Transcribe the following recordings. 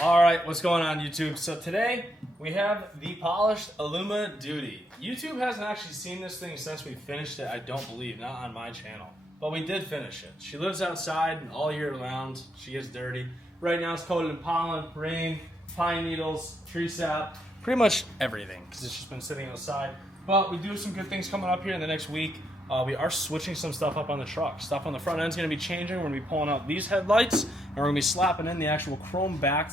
All right, what's going on, YouTube? So today we have the polished Illuma Duty. YouTube hasn't actually seen this thing since we finished it, I don't believe, not on my channel. But we did finish it. She lives outside all year round. She gets dirty. Right now it's coated in pollen, rain, pine needles, tree sap, pretty much everything because it's just been sitting outside. But we do have some good things coming up here in the next week. We are switching some stuff up on the truck. Stuff on the front end is going to be changing. We're going to be pulling out these headlights, and we're going to be slapping in the actual chrome-backed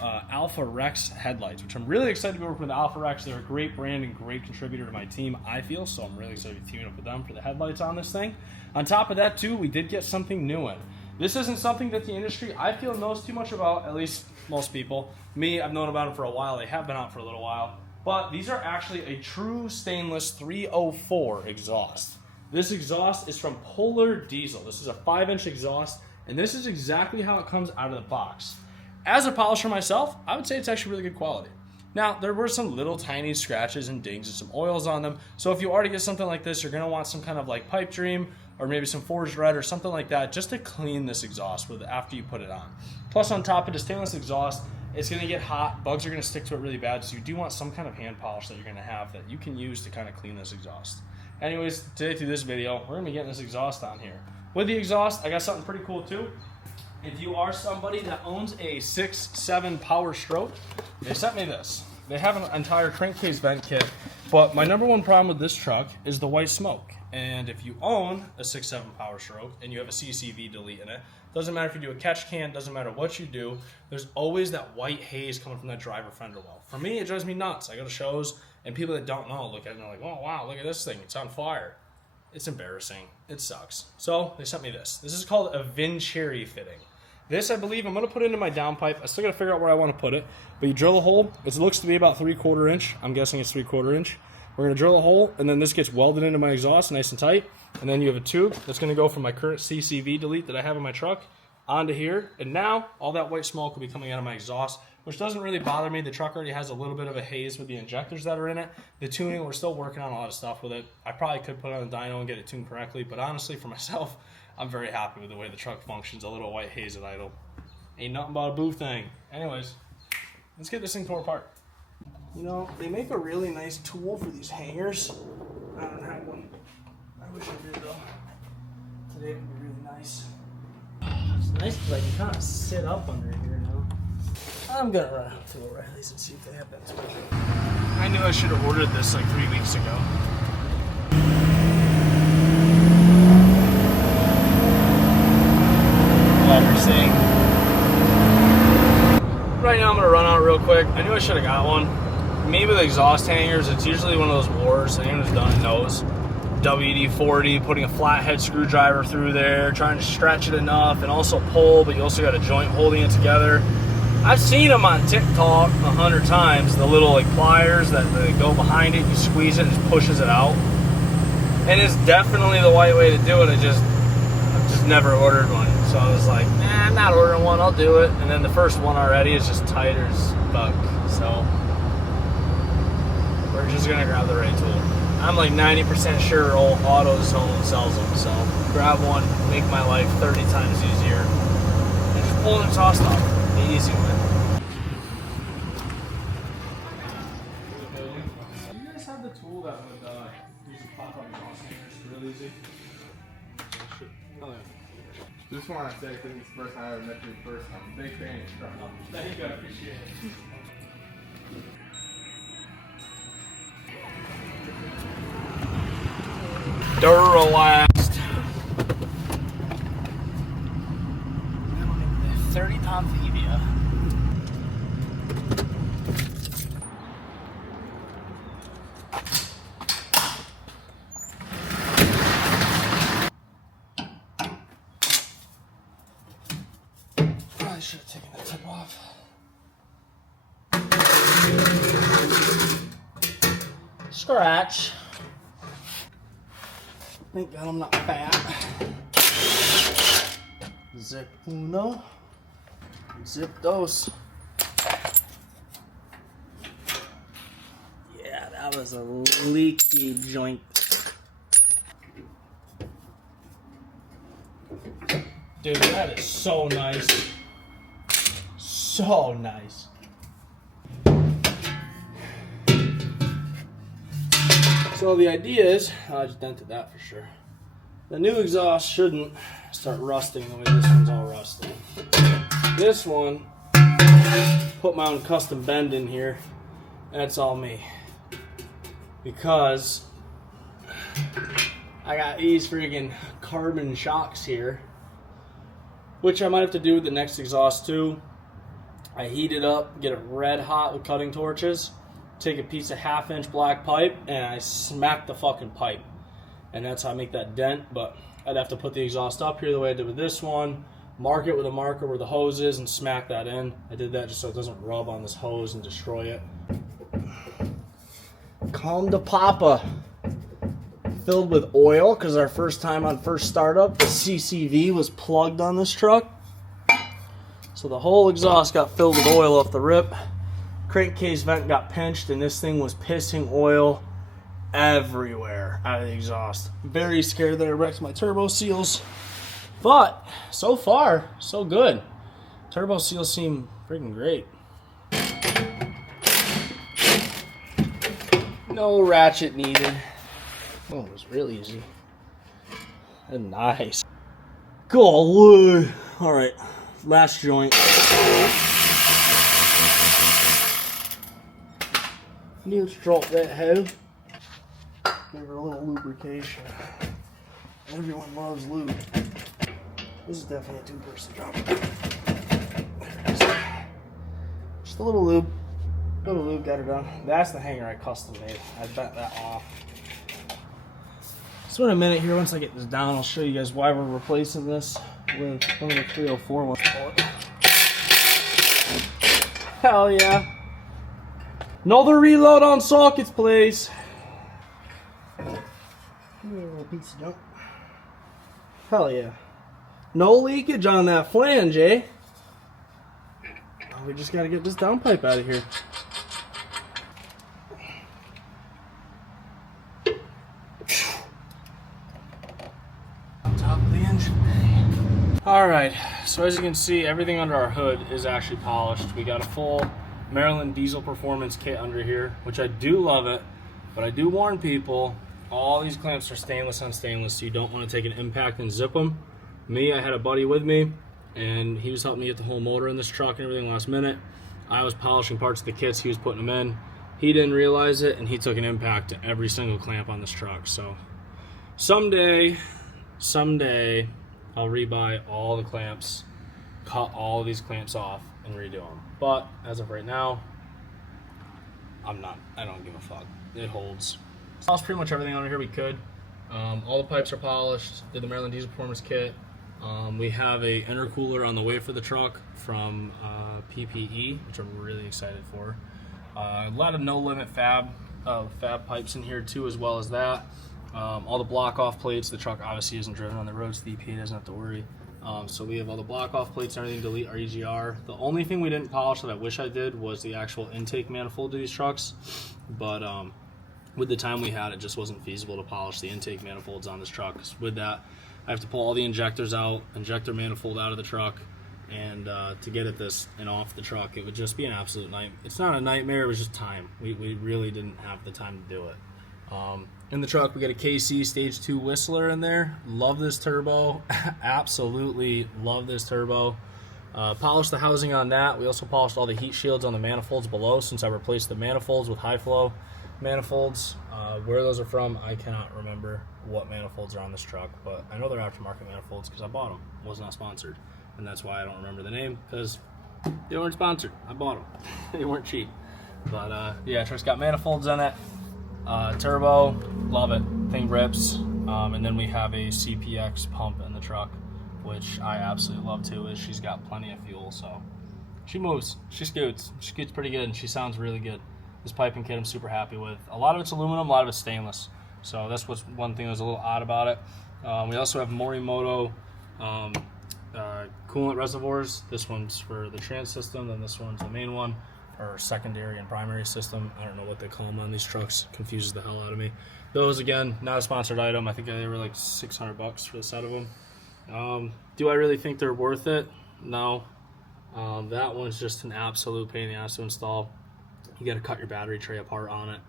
Alpha Rex headlights, which I'm really excited to be working with Alpha Rex. They're a great brand and great contributor to my team, I feel, so I'm really excited to team up with them for the headlights on this thing. On top of that, too, we did get something new in. This isn't something that the industry, I feel, knows too much about, at least most people. Me, I've known about them for a while. They have been out for a little while. But these are actually a true stainless 304 exhaust. This exhaust is from Polar Diesel. This is a 5-inch exhaust, and this is exactly how it comes out of the box. As a polisher myself, I would say it's actually really good quality. Now, there were some little tiny scratches and dings and some oils on them, so if you are to get something like this, you're going to want some kind of like pipe dream or maybe some forged red or something like that just to clean this exhaust with after you put it on. Plus, on top of the stainless exhaust, it's going to get hot, bugs are going to stick to it really bad, so you do want some kind of hand polish that you're going to have that you can use to kind of clean this exhaust. Anyways, today through this video, we're going to be getting this exhaust on here. With the exhaust, I got something pretty cool too. If you are somebody that owns a 6.7 Power Stroke, they sent me this. They have an entire crankcase vent kit, but my number one problem with this truck is the white smoke. And if you own a 6.7 Power Stroke and you have a CCV delete in it, doesn't matter if you do a catch can, doesn't matter what you do, there's always that white haze coming from that driver fender well. For me, it drives me nuts. I go to shows and people that don't know look at it and they're like, oh wow, look at this thing, it's on fire. It's embarrassing, it sucks. So they sent me this. This is called a Vincherry fitting. This, I believe, I'm going to put into my downpipe. I still got to figure out where I want to put it. But you drill a hole. It looks to be about 3/4 inch. I'm guessing it's 3/4 inch. We're going to drill a hole, and then this gets welded into my exhaust nice and tight. And then you have a tube that's going to go from my current CCV delete that I have in my truck onto here. And now all that white smoke will be coming out of my exhaust, which doesn't really bother me. The truck already has a little bit of a haze with the injectors that are in it. The tuning, we're still working on a lot of stuff with it. I probably could put it on the dyno and get it tuned correctly, but honestly, for myself, I'm very happy with the way the truck functions. A little white haze at idle. Ain't nothing but a boo thing. Anyways, let's get this thing torn apart. You know, they make a really nice tool for these hangers. I don't have one. I wish I did though. Today would be really nice. It's nice because I can kind of sit up under here now. I'm gonna run out to O'Reilly's and see if they have that tool. I knew I should have ordered this like 3 weeks ago. Right now I'm gonna run out real quick. I knew I should have got one. Me with exhaust hangers, it's usually one of those wars. Anyone who's done it knows. WD-40, putting a flathead screwdriver through there, trying to stretch it enough and also pull, but you also got a joint holding it together. I've seen them on TikTok 100 times, the little like pliers that they go behind it, you squeeze it and it just pushes it out. And it's definitely the right way to do it. I've just never ordered one. So I was like, nah, I'm not ordering one, I'll do it. And then the first one already is just tighter as fuck. So we're just gonna grab the right tool. I'm like 90% sure old AutoZone sells them. So grab one, make my life 30 times easier. And just pull the exhaust off, the easy way. Do you guys have the tool that would use the pop-up exhaust hangers real easy? Oh, yeah. This one I said because it's the first time I ever met you the first time. I'm a big fan of your truck. Thank you, I appreciate it. Duralast. 30-pound Vevia. I should have taken the tip off. Scratch. Thank God I'm not fat. Zip uno. Zip dos. Yeah, that was a leaky joint. Dude, that is so nice. So nice. So the idea is, I just dented that for sure. The new exhaust shouldn't start rusting the way this one's all rusted. This one, put my own custom bend in here. That's all me. Because I got these freaking carbon shocks here, which I might have to do with the next exhaust too. I heat it up, get it red hot with cutting torches, take a piece of 1/2-inch black pipe, and I smack the fucking pipe. And that's how I make that dent, but I'd have to put the exhaust up here the way I did with this one, mark it with a marker where the hose is, and smack that in. I did that just so it doesn't rub on this hose and destroy it. Calm to Papa. Filled with oil, because our first time on first startup, the CCV was plugged on this truck. So the whole exhaust got filled with oil off the rip. Crankcase vent got pinched, and this thing was pissing oil everywhere out of the exhaust. Very scared that I wrecked my turbo seals, but so far so good. Turbo seals seem freaking great. No ratchet needed. Oh, it was real easy and nice. Golly. All right, last joint. Need to drop that hoe. Give her a little lubrication. Everyone loves lube. This is definitely a two-person job. There it is. Just a little lube. Little lube, got her done. That's the hanger I custom made. I bent that off. So in a minute here, once I get this down, I'll show you guys why we're replacing this with one of the 304 ones. Hell yeah. Another reload on sockets, please. Little piece of junk. Hell yeah. No leakage on that flange, eh? Oh, we just gotta get this downpipe out of here. On top of the engine bay. Alright, so as you can see, everything under our hood is actually polished. We got a full Maryland diesel performance kit under here, which I do love it, but I do warn people, all these clamps are stainless on stainless, so you don't want to take an impact and zip them. Me, I had a buddy with me, and he was helping me get the whole motor in this truck and everything last minute. I was polishing parts of the kits, he was putting them in. He didn't realize it, and he took an impact to every single clamp on this truck. So someday, I'll rebuy all the clamps, cut all of these clamps off, and redo them. But as of right now, I don't give a fuck. It holds. Polished pretty much everything under here we could. All the pipes are polished. Did the Maryland Diesel Performance kit. We have a intercooler on the way for the truck from PPE, which I'm really excited for. A lot of no limit fab pipes in here too, as well as that. All the block off plates. The truck obviously isn't driven on the roads. The EPA doesn't have to worry. So we have all the block off plates and everything, delete our EGR. The only thing we didn't polish that I wish I did was the actual intake manifold to these trucks. But with the time we had, it just wasn't feasible to polish the intake manifolds on this truck. With that, I have to pull all the injectors out, injector manifold out of the truck, and to get at this and off the truck, it would just be an absolute nightmare. It's not a nightmare, it was just time. We really didn't have the time to do it. In the truck, we got a KC Stage 2 Whistler in there. Love this turbo. Absolutely love this turbo. Polished the housing on that. We also polished all the heat shields on the manifolds below, since I replaced the manifolds with high flow manifolds. Where those are from, I cannot remember what manifolds are on this truck, but I know they're aftermarket manifolds because I bought them. Was not sponsored, and that's why I don't remember the name, because they weren't sponsored. I bought them. They weren't cheap. But yeah, truck's got manifolds in it. Turbo, love it. Thing rips. And then we have a CPX pump in the truck, which I absolutely love too. Is she's got plenty of fuel, so she moves. She scoots pretty good, and she sounds really good. This piping kit I'm super happy with. A lot of it's aluminum, a lot of it's stainless. So that's what's one thing that was a little odd about it. We also have Morimoto coolant reservoirs. This one's for the trans system, then this one's the main one, or secondary and primary system. I don't know what they call them on these trucks. Confuses the hell out of me. Those, again, not a sponsored item. I think they were like $600 for the set of them. Do I really think they're worth it? No. That one's just an absolute pain in the ass to install. You got to cut your battery tray apart on it.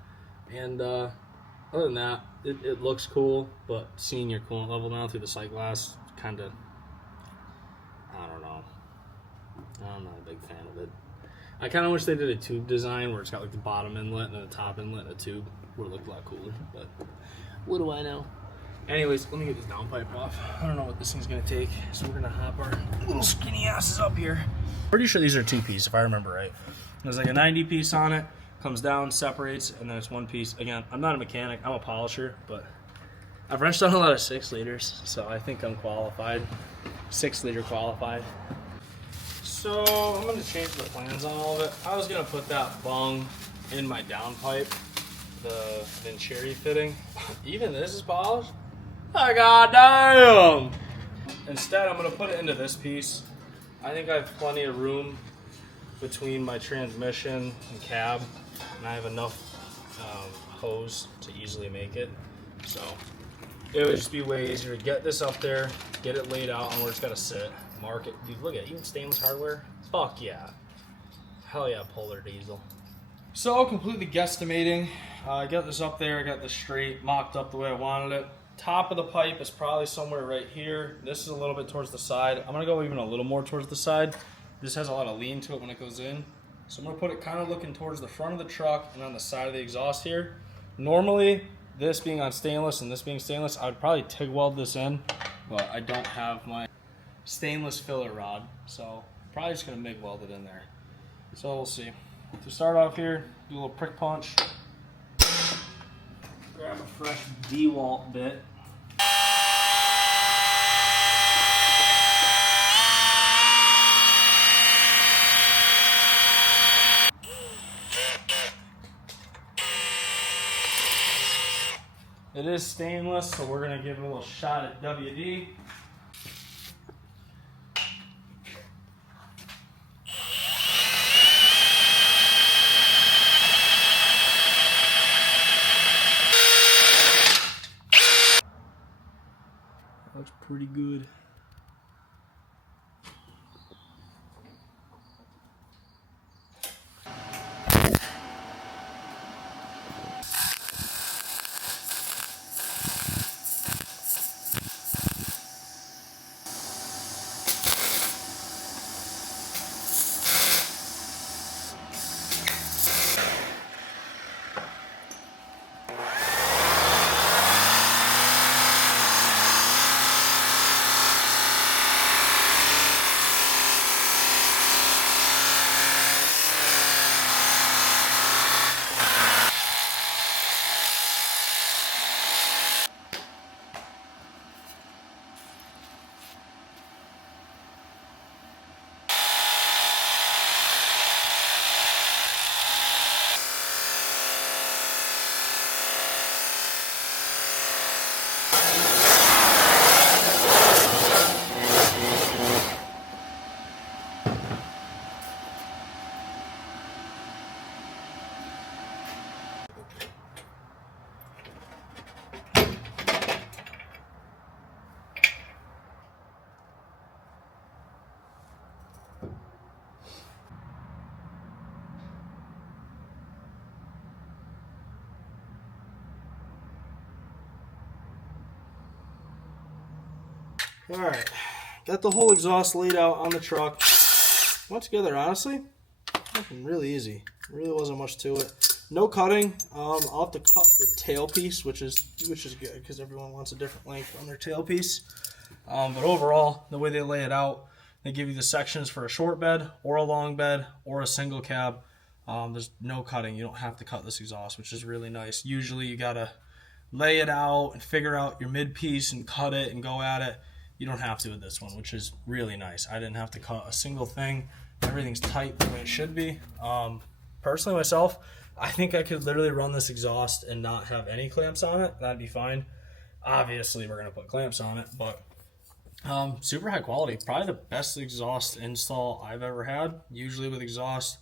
And other than that, it looks cool, but seeing your coolant level now through the sight glass, kind of, I don't know. I'm not a big fan of it. I kind of wish they did a tube design where it's got like the bottom inlet and the top inlet and a tube. Would have looked a lot cooler, but what do I know? Anyways, let me get this downpipe off. I don't know what this thing's gonna take, so we're gonna hop our little skinny asses up here. Pretty sure these are 2-piece, if I remember right. There's like a 90-piece on it, comes down, separates, and then it's 1 piece. Again, I'm not a mechanic, I'm a polisher, but I've wrenched on a lot of 6 liters, so I think I'm qualified. 6-liter qualified. So I'm gonna change the plans on all of it. I was gonna put that bung in my downpipe, the Venturi fitting. Even this is polished. Oh, goddamn! Instead, I'm gonna put it into this piece. I think I have plenty of room between my transmission and cab, and I have enough hose to easily make it. So it would just be way easier to get this up there, get it laid out on where it's gotta sit, mark it. Dude, look at it, even stainless hardware. Fuck yeah. Hell yeah, Polar Diesel. So completely guesstimating. I got this up there, I got this straight, mocked up the way I wanted it. Top of the pipe is probably somewhere right here. This is a little bit towards the side. I'm gonna go even a little more towards the side. This has a lot of lean to it when it goes in. So I'm gonna put it kind of looking towards the front of the truck and on the side of the exhaust here. Normally, this being on stainless and this being stainless, I would probably TIG weld this in, but I don't have my stainless filler rod. So probably just gonna MIG weld it in there. So we'll see. To start off here, do a little prick punch. Grab a fresh DeWalt bit. It is stainless, so we're gonna give it a little shot at WD. Looks pretty good. Alright, got the whole exhaust laid out on the truck. Went together, honestly, nothing really easy. There really wasn't much to it. No cutting. I'll have to cut the tailpiece, which is good because everyone wants a different length on their tailpiece. But overall, the way they lay it out, they give you the sections for a short bed or a long bed or a single cab. There's no cutting. You don't have to cut this exhaust, which is really nice. Usually you gotta lay it out and figure out your mid piece and cut it and go at it. You don't have to with this one, which is really nice. I didn't have to cut a single thing. Everything's tight the way it should be. Personally, myself, I think I could literally run this exhaust and not have any clamps on it. That'd be fine. Obviously, we're gonna put clamps on it, but super high quality. Probably the best exhaust install I've ever had. Usually with exhaust,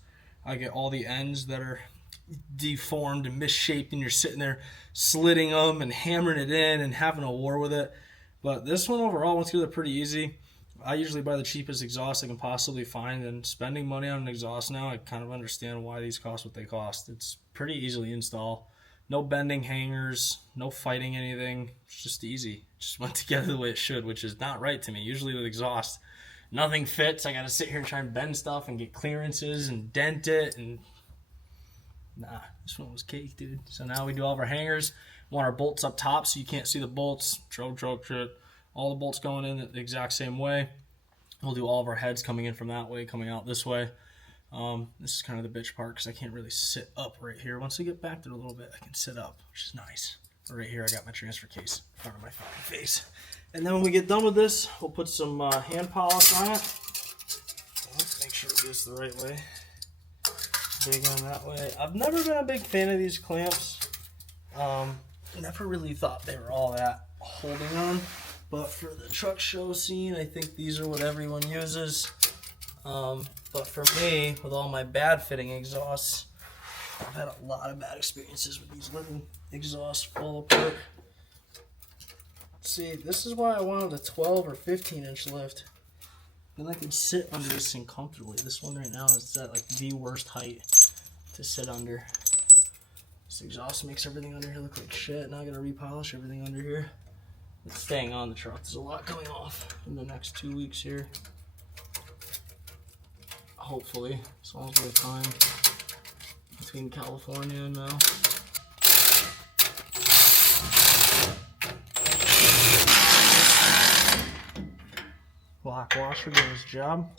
I get all the ends that are deformed and misshaped, and you're sitting there slitting them and hammering it in and having a war with it. But this one overall went together pretty easy. I usually buy the cheapest exhaust I can possibly find, and spending money on an exhaust now, I kind of understand why these cost what they cost. It's pretty easily install. No bending hangers, no fighting anything. It's just easy. It just went together the way it should, which is not right to me. Usually with exhaust, nothing fits. I got to sit here and try and bend stuff and get clearances and dent it. And nah, this one was cake, dude. So now we do all of our hangers. We want our bolts up top so you can't see the bolts. Choke shit. All the bolts going in the exact same way. We'll do all of our heads coming in from that way, coming out this way. This is kind of the bitch part because I can't really sit up right here. Once I get back there a little bit, I can sit up, which is nice. But right here, I got my transfer case in front of my fucking face. And then when we get done with this, we'll put some hand polish on it. Let's make sure we do this the right way. Big on that way. I've never been a big fan of these clamps. Never really thought they were all that holding on. But for the truck show scene, I think these are what everyone uses. But for me, with all my bad fitting exhausts, I've had a lot of bad experiences with these little exhausts fall apart. See, this is why I wanted a 12 or 15 inch lift. Then I could sit under this thing comfortably. This one right now is at like the worst height to sit under. This exhaust makes everything under here look like shit. Now I gotta repolish everything under here. It's staying on the truck. There's a lot coming off in the next 2 weeks here. Hopefully, as long as we have time between California and now. Black washer doing his job.